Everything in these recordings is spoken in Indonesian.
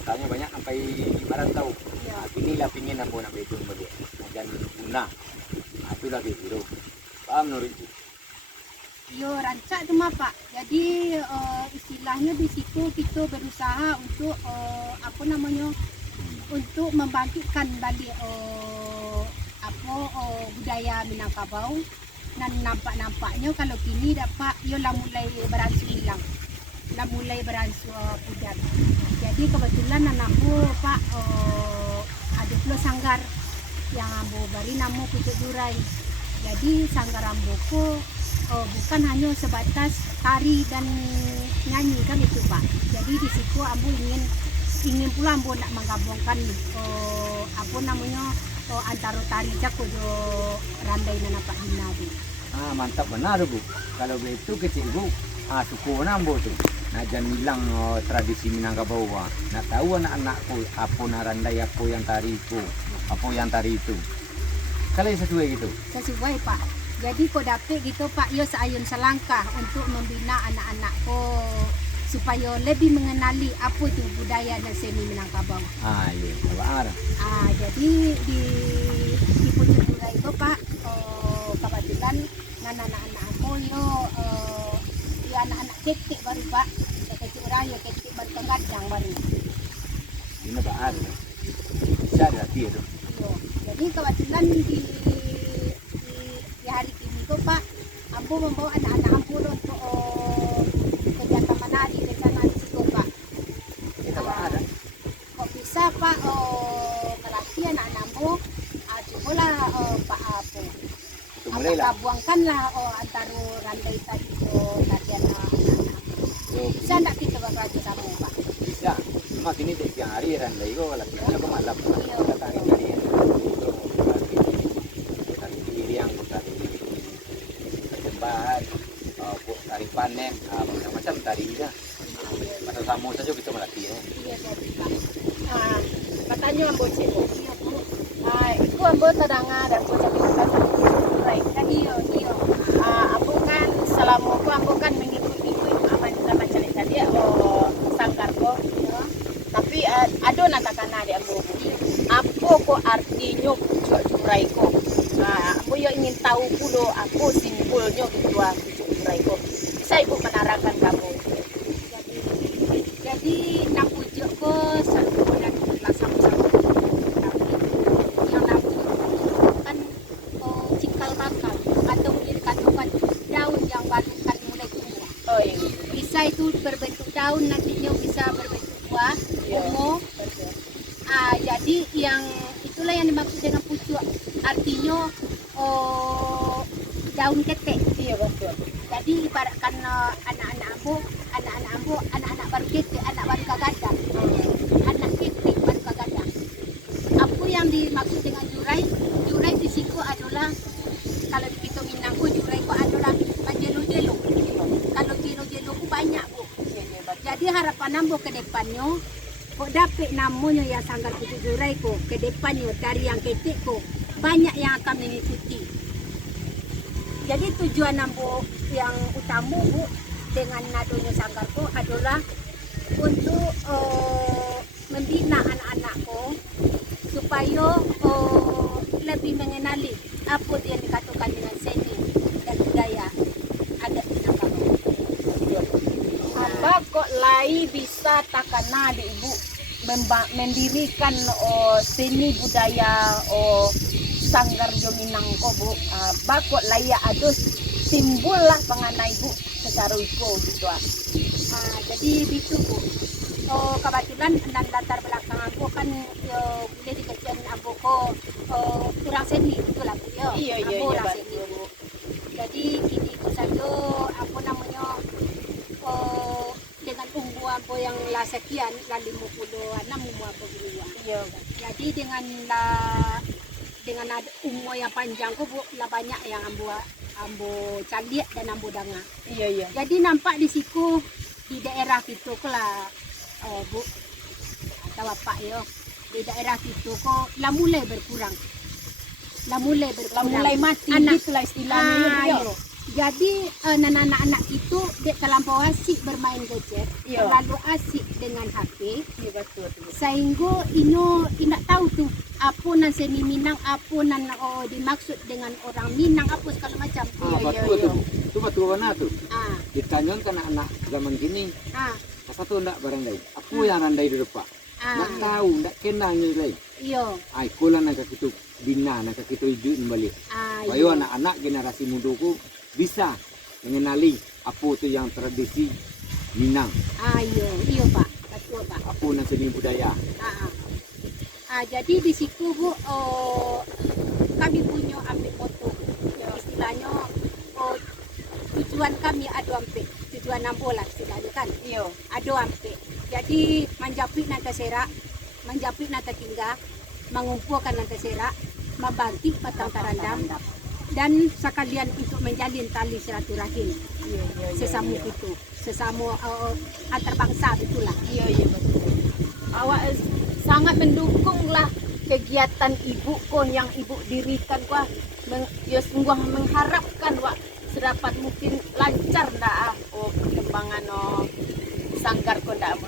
anggotanya banyak sampai 500. Iya. Nah, inilah pingin ambo nak betul bagi dan guna. Nah, itulah gitu. Paham menurut Ibu? Yo rancak tu mah Pak. Jadi istilahnya di situ kita berusaha untuk apa namanya, untuk membangkitkan balik budaya Minangkabau. Dan nampak-nampaknya kalau kini dapat yo lah mulai beransur hilang, lah mulai beransur pudar. Jadi kebetulan anakku Pak ada pula sanggar yang ambo beri nama Pucuk Jurai. Jadi sanggar ambo ko bukan hanya sebatas tari dan nyanyi kan itu Pak. Jadi di situ ambo ingin pula ambo nak menggabungkan apa namanya antara tari jako do randai nana Pak Dina tu. Ah, mantap benar Bu. Kalau begitu kecil Bu, suku mana ambo tu. Nah, jangan bilang tradisi Minangkabau. Nak tahu anak-anakku apa narandai apa yang tari itu, apa yang tari itu. Kalau sesuai gitu. Sesuai Pak. Jadi kau dapat gitu Pak, yo seayun selangkah untuk membina anak-anakku supaya lebih mengenali apa itu budaya dan seni Minangkabau. Ah, iya, benar. Jadi di Pucuk Jurai itu Pak, kebetulan anak-anak aku yo ya anak-anak ketik baru Pak. Ketik orang yo ketik baru tenggadang baru. Ini benar. Bisa berarti itu. Yo. Jadi kebetulan di hari ini tuh Pak, ambo membawa anak-anak ambo untuk kegiatan menari rencana di situ Pak. Itu benar. Kok bisa Pak melatih anak-anak ambo? Cobalah Pak apa? Mulailah. Buangkanlah antara randai tadi latihan anak-anak. Bisa enggak kita bekerja sama Pak? Bisa. Cuma kini tiap hari randai ko latihan ko malam. Kita tarik dari persembahan, tari panen, macam-macam tari ya. Masa samo saja kita melatih ya. Iya jadi Pak. Katanya ambo ceko. Iya Bu. Iku ambo tadanga dan ko sabi kan right kan Iya. ambo kan selama ko ambo kan mengikuti aman sama cerita dia sangkar ko. Tapi ado natakana di ambo. Apa ko artinya Pucuk Jurai ko? Ambo yo ingin tahu pula apa simbolnya gitu Pucuk Jurai ko. Bisa Ibu menerangkan kamu? Jadi nak pucuk ko satu dan sama-sama. Tapi yang nak pucuk kan cikal bakal atau dikatakan daun yang baru kan mulai tumbuh. Oh iya. Bisa itu berbentuk daun, nantinya bisa berbentuk buah, bunga. Jadi yang itulah yang dimaksud dengan pucuk. Artinya daun ketek. Iya betul. Jadi ibaratkan anak-anak baru ketek, anak baru kagadang. Anak ketek baru kagadang. Apa yang dimaksud dengan jurai? Jurai di situ adalah, kalau kita Minangku, jurai itu adalah jelo-jelo. Kalau jelo-jelo itu banyak Bu. Jadi harapan ambo ke depannya, kok dapat namanya yang sanggar Pucuk Jurai ko ke depannya dari yang ketek ko banyak yang akan mengikuti. Jadi tujuan ambo yang utama Bu dengan adanya sanggar ko adalah untuk membina anak-anakku supaya lebih mengenali apa yang dikatakan dengan seni dan budaya adat Minangkabau. Apa kok lai bisa takana di Ibu mendirikan seni budaya sanggar jo Minangko Bu? Apa kok lai ada simbol lah pengenai Bu secara iko gitu Jadi itu Bu. Kebetulan dan latar belakang aku kan boleh dikatakan aku kurang seni betul lah Bu. Iya Aku kurang betul. seni Bu. Jadi kini aku saja apa namanya dengan umur aku yang lah sekian lah 56 umur aku berdua. Iya. Jadi dengan umur yang panjang aku Bu, lah banyak yang ambo caliak dan ambo danga. Iya. Jadi nampak di situ di daerah kita lah Bu atau Bapak yo, di daerah kita kok lah mulai berkurang. Lah mulai Lah mulai mati Anak- gitulah istilahnya ya. yo. Jadi anak-anak itu dia terlampau asik bermain gadget, Iya. terlalu asik dengan HP, Iya betul. sehingga ino tidak tahu tuh apa nan seni Minang, apa nan dimaksud dengan orang Minang, apa segala macam. Ah, betul tuh. Itu betul benar tuh. Ah, Ditanyakan ke anak-anak zaman kini, ah, satu ndak barang lain. Apa yang randai di depan? Ndak ah, tahu, ndak kenal nilai. iya, Ai kulan nak kita bina, nak kita hijau balik. ah, Bayo iya. anak-anak generasi mudaku bisa mengenali apa itu yang tradisi Minang, Ah, iya Pak, betul Pak. apa yang seni budaya. Ah, ah. Jadi di situ Bu, kami punya ambil foto, istilahnya tujuan kami ada ampe, tujuan nampo lah istilahnya kan, Iya. ada ampe. Jadi menjapit nanti serak, menjapit nanti tinggal, mengumpulkan nanti serak, membantu patang tarandam, dan sekalian untuk menjalin tali silaturahim Iya. sesama itu, sesama antar bangsa itulah. Iya betul. Awak sangat mendukung lah kegiatan ibu kon yang ibu dirikan wah. Ya sungguh mengharapkan wah sedapat mungkin lancar dah perkembangan sanggar kon dah Bu.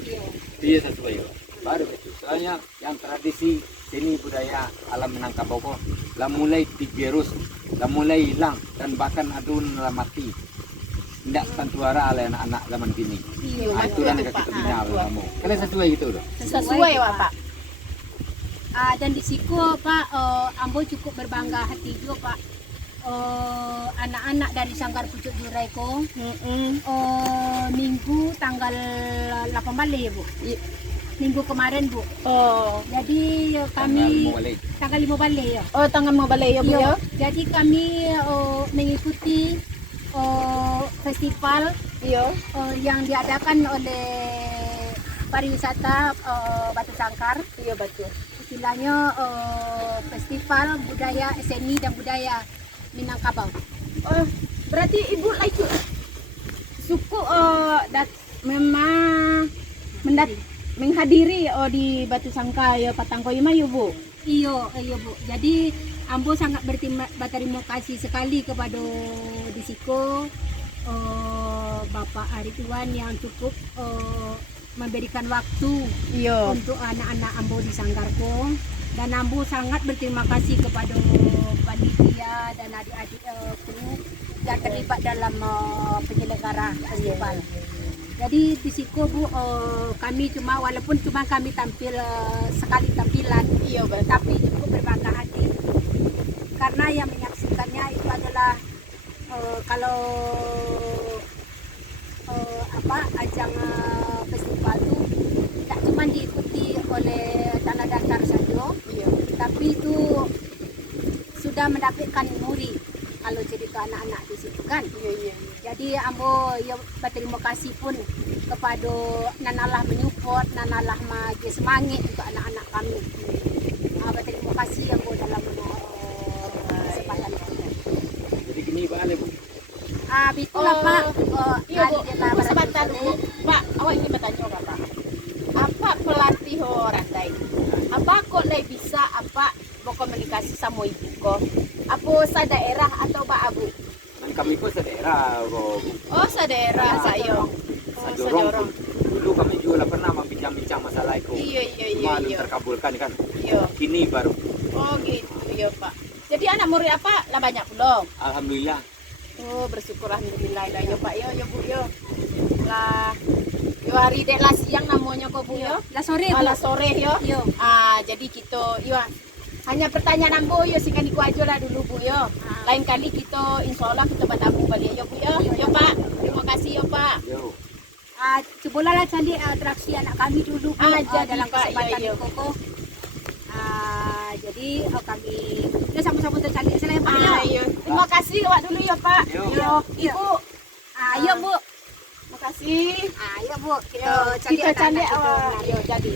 Iya. Iya sesuai. Baru itu. Soalnya yang tradisi seni budaya alam Minangkabau lah mulai digerus, lah mulai hilang dan bahkan adun lah mati. Tidak tentuara oleh anak-anak zaman kini. Iya. Ah, itu kan kita bina kamu. Kalian sesuai gitu loh. Sesuai wah Pak. Dan di situ Pak, Ambo cukup berbangga hati juga Pak. Anak-anak dari Sanggar Pucuk Jurai ko, minggu tanggal 8 balik ya Bu. Minggu kemarin Bu. Oh. Jadi kami Mulai. tanggal 5 balik ya. Oh tangan mau balik ya Bu Iya. ya. Jadi kami mengikuti festival Iya. yang diadakan oleh pariwisata Batu Sangkar. Iya betul. Istilahnya festival budaya seni dan budaya Minangkabau. Oh, berarti ibu lagi suku memang menghadiri di Batu Sangkar ya Patangkoima ya Bu. Iya Bu. Jadi Ambo sangat berterima kasih sekali kepada Disiko, Bapak Arituan yang cukup memberikan waktu Iya. untuk anak-anak Ambo di Sanggarko, dan Ambo sangat berterima kasih kepada panitia dan adik-adik kru yang terlibat dalam penyelenggara festival. Jadi di situ Bu, kami walaupun cuma kami tampil sekali tampilan, Iya betul. tapi cukup berbangga hati karena yang menyaksikannya itu adalah kalau ajang festival itu tidak cuma diikuti oleh tanah datar saja, Iya. tapi itu sudah mendapatkan muri kalau cerita anak-anak di situ kan. Iya. Jadi Ambo ya berterima kasih pun kepada Nanalah menyupport, Nanalah magi semangat untuk anak-anak kami. Berterima kasih Ambo dalam kesempatan ini. Jadi gini balik Bu. Bitulah Pak. Iya Bu. Tunggu sebentar dulu. Pak, awak ini bertanya Pak. Apa pelatih randai? Apa kok lay bisa berkomunikasi sama ibu kok? Apa sa daerah atau Pak Abu? Dan kami pun sedaerah Bu. Oh, sa daerah Pak yo. Sajorong. Dulu kami juga pernah membincang-bincang masalah itu. Iya. Cuma belum terkabulkan kan. Iya. Kini baru. Oh gitu ya Pak. Jadi anak murid apa lah banyak belum? Alhamdulillah. Oh bersyukur alhamdulillah lah ya Pak yo Bu yo. Lah yo hari dek lah siang namanya kok Bu yo. Lah sore Bu. Lah sore yo. Yo. Jadi kita yo hanya pertanyaan ambo yo singkat iku aja lah dulu Bu yo. Lain kali kita insyaallah kita bertamu balik yo Bu yo. Yo Pak. Terima kasih yo Pak. Yo. Cobalah cari atraksi anak kami dulu Bu, Jadi, dalam Pak, kesempatan iya. Koko. Jadi kami kita sama-sama tercari selain Pak yo. Iya. Terima kasih Wak dulu ya Pak. Yo. Yo. Ibu. Ayo Bu. Terima kasih. Ayo Bu, kita Yo, cari kita cari anak-anak kita. awak. Yo jadi.